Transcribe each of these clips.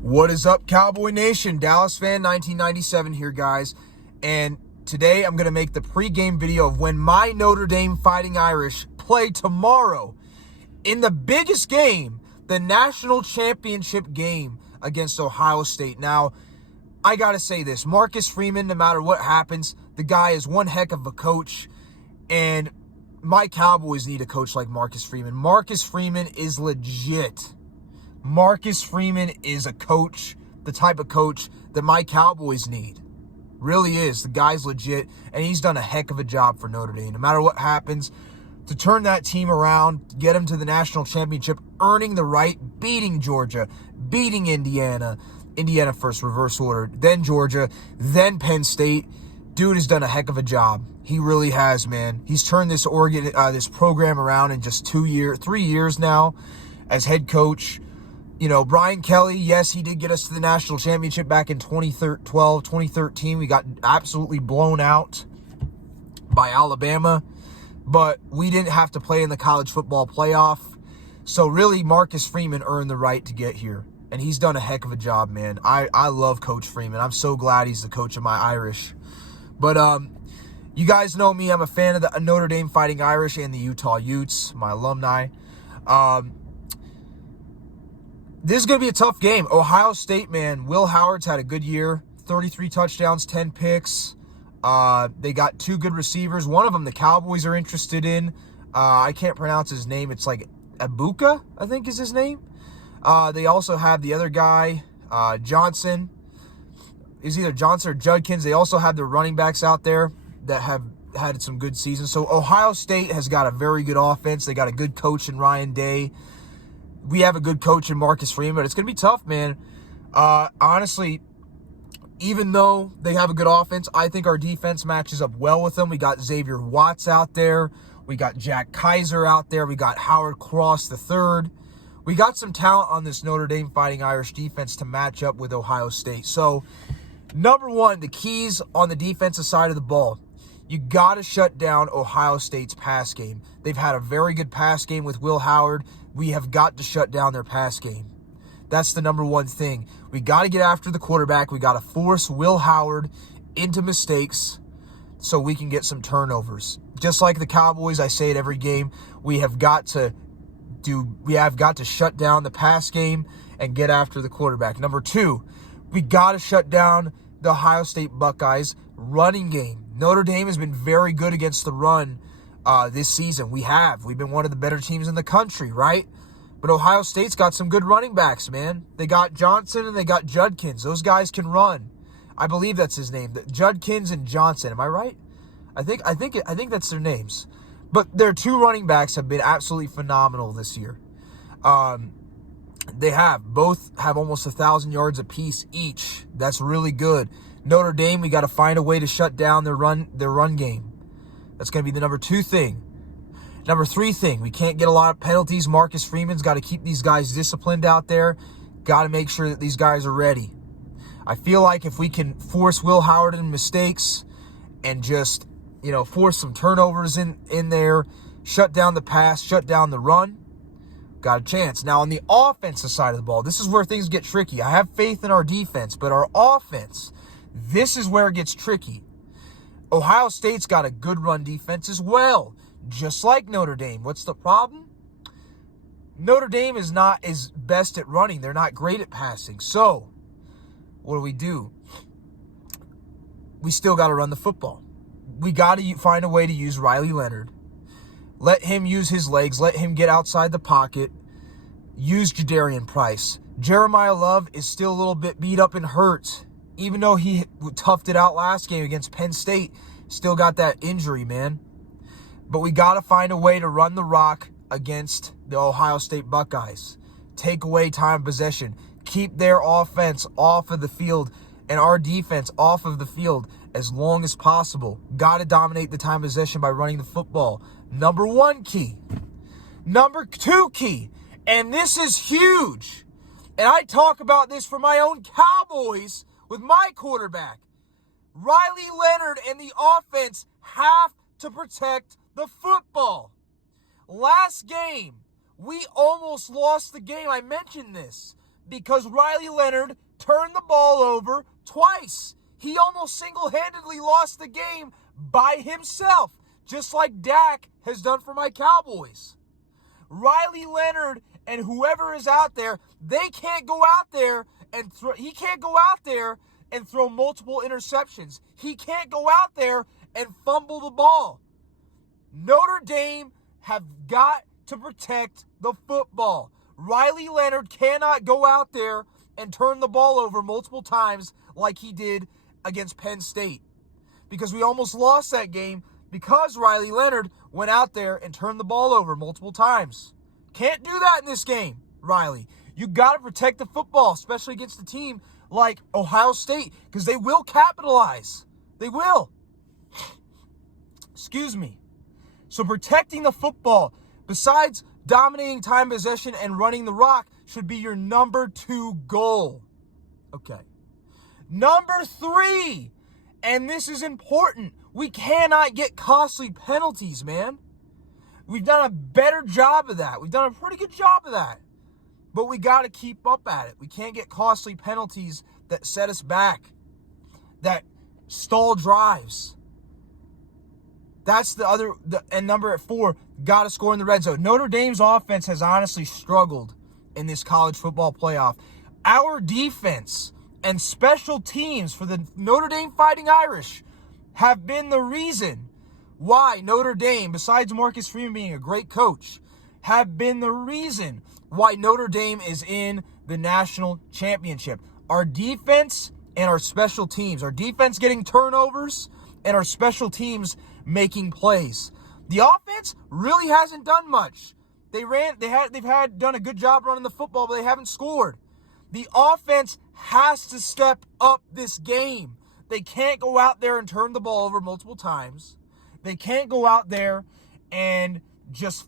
What is up, Cowboy Nation? Dallas fan 1997 here, guys. And today I'm going to make the pregame video of when my Notre Dame Fighting Irish play tomorrow in the biggest game, the national championship game against Ohio State. Now, I got to say this. Marcus Freeman, no matter what happens, the guy is one heck of a coach. And my Cowboys need a coach like Marcus Freeman. Marcus Freeman is legit. Marcus Freeman is a coach, the type of coach that my Cowboys need. Really is. The guy's legit, and he's done a heck of a job for Notre Dame. No matter what happens, to turn that team around, get them to the national championship, earning the right, beating Georgia, beating Indiana first, reverse order, then Georgia, then Penn State. Dude has done a heck of a job. He really has, man. He's turned this this program around in just 3 years now as head coach. You know, Brian Kelly, yes, he did get us to the national championship back in 2013. We got absolutely blown out by Alabama, but we didn't have to play in the college football playoff. So really, Marcus Freeman earned the right to get here, and he's done a heck of a job, man. I love Coach Freeman. I'm so glad he's the coach of my Irish. But you guys know me. I'm a fan of the Notre Dame Fighting Irish and the Utah Utes, my alumni. This is going to be a tough game. Ohio State, man, Will Howard's had a good year. 33 touchdowns, 10 picks. They got two good receivers. One of them the Cowboys are interested in. I can't pronounce his name. It's like Abuka, I think is his name. They also have the other guy, Johnson. Is either Johnson or Judkins. They also have their running backs out there that have had some good seasons. So Ohio State has got a very good offense. They got a good coach in Ryan Day. We have a good coach in Marcus Freeman, but it's going to be tough, man. Honestly, even though they have a good offense, I think our defense matches up well with them. We got Xavier Watts out there. We got Jack Kaiser out there. We got Howard Cross III. We got some talent on this Notre Dame Fighting Irish defense to match up with Ohio State. So, number one, the keys on the defensive side of the ball. You got to shut down Ohio State's pass game. They've had a very good pass game with Will Howard. We have got to shut down their pass game. That's the number one thing. We got to get after the quarterback. We got to force Will Howard into mistakes so we can get some turnovers. Just like the Cowboys, I say it every game, we have got to shut down the pass game and get after the quarterback. Number two, we got to shut down the Ohio State Buckeyes running game. Notre Dame has been very good against the run this season. We've been one of the better teams in the country, right? But Ohio State's got some good running backs, man. They got Johnson and they got Judkins. Those guys can run. I believe that's his name. Judkins and Johnson. Am I right? I think that's their names. But their two running backs have been absolutely phenomenal this year. Both have almost 1,000 yards apiece each. That's really good. Notre Dame, we got to find a way to shut down their run game. That's going to be the number two thing. Number three thing, we can't get a lot of penalties. Marcus Freeman's got to keep these guys disciplined out there. Got to make sure that these guys are ready. I feel like if we can force Will Howard into mistakes and just, force some turnovers in there, shut down the pass, shut down the run, got a chance. Now, on the offensive side of the ball, this is where things get tricky. I have faith in our defense, but our offense, this is where it gets tricky. Ohio State's got a good run defense as well, just like Notre Dame. What's the problem? Notre Dame is not as best at running. They're not great at passing. So, what do? We still got to run the football. We got to find a way to use Riley Leonard. Let him use his legs. Let him get outside the pocket. Use Jadarian Price. Jeremiah Love is still a little bit beat up and hurt. Even though he toughed it out last game against Penn State, still got that injury, man. But we got to find a way to run the rock against the Ohio State Buckeyes. Take away time of possession. Keep their offense off of the field and our defense off of the field as long as possible. Got to dominate the time of possession by running the football. Number one key. Number two key. And this is huge. And I talk about this for my own Cowboys with my quarterback. Riley Leonard and the offense have to protect the football. Last game, we almost lost the game. I mentioned this. because Riley Leonard turned the ball over twice. He almost single-handedly lost the game by himself, just like Dak has done for my Cowboys. Riley Leonard and whoever is out there, they can't go out there and he can't go out there and throw multiple interceptions. He can't go out there and fumble the ball. Notre Dame have got to protect the football. Riley Leonard cannot go out there and turn the ball over multiple times like he did against Penn State, because we almost lost that game because Riley Leonard went out there and turned the ball over multiple times. Can't do that in this game, Riley. You got to protect the football, especially against a team like Ohio State, because they will capitalize. They will. Excuse me. So protecting the football, besides dominating time possession and running the rock, should be your number 2 goal. Okay. Number 3, and this is important, we cannot get costly penalties, man. We've done a better job of that. We've done a pretty good job of that. But we got to keep up at it. We can't get costly penalties that set us back, that stall drives. That's the other, and number 4, got to score in the red zone. Notre Dame's offense has honestly struggled in this college football playoff. Our defense and special teams for the Notre Dame Fighting Irish have been the reason why Notre Dame, besides Marcus Freeman being a great coach, have been the reason why Notre Dame is in the national championship. Our defense and our special teams. Our defense getting turnovers and our special teams making plays. The offense really hasn't done much. They've done a good job running the football, but they haven't scored. The offense has to step up this game. They can't go out there and turn the ball over multiple times. They can't go out there and just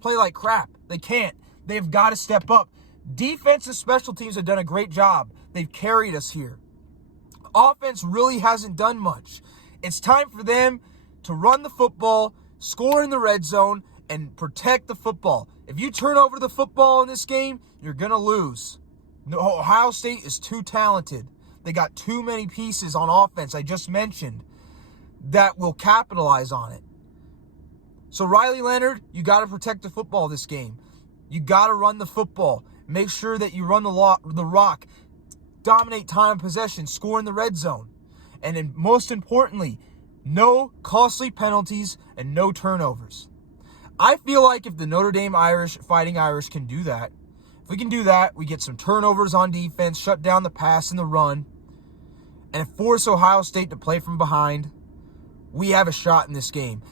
play like crap. They can't. They've got to step up. Defense and special teams have done a great job. They've carried us here. Offense really hasn't done much. It's time for them to run the football, score in the red zone, and protect the football. If you turn over the football in this game, you're going to lose. Ohio State is too talented. They got too many pieces on offense, I just mentioned, that will capitalize on it. So Riley Leonard, you got to protect the football this game. You got to run the football. Make sure that you run the rock. Dominate time possession. Score in the red zone. And then most importantly, no costly penalties and no turnovers. I feel like if the Notre Dame Fighting Irish can do that, if we can do that, we get some turnovers on defense, shut down the pass and the run, and force Ohio State to play from behind, we have a shot in this game.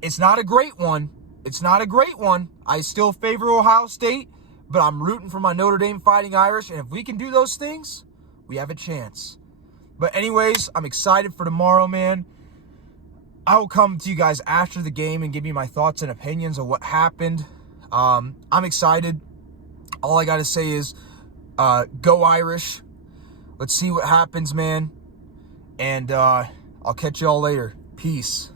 It's not a great one. I still favor Ohio State, but I'm rooting for my Notre Dame Fighting Irish, and if we can do those things, we have a chance. But anyways, I'm excited for tomorrow, man. I will come to you guys after the game and give you my thoughts and opinions of what happened. I'm excited. All I got to say is go Irish. Let's see what happens, man. And I'll catch you all later. Peace.